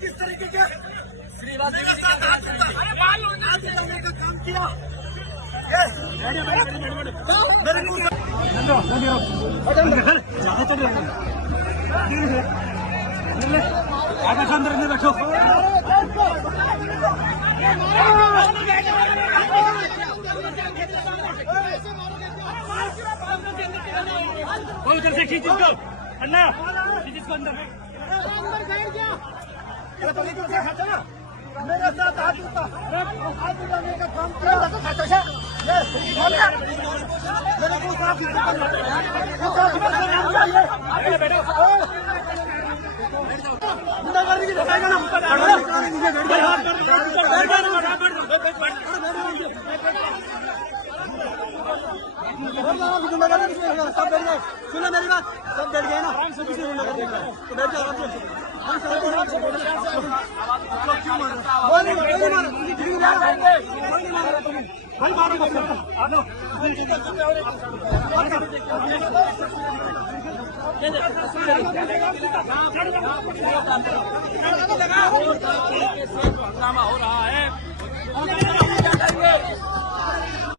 किस तरीके के काम किया अंदर बैठो उधर से खींच इसको अन्ना खींच इसको अंदर मेरे साथ हाथ उठाने का काम किया मेरे को गुंडागर्दी की बताएगा ना सब बैठ गए सुनो मेरी बात सब बैठ गए ना तो बैठ जाओ आराम से हंगामा हो रहा है।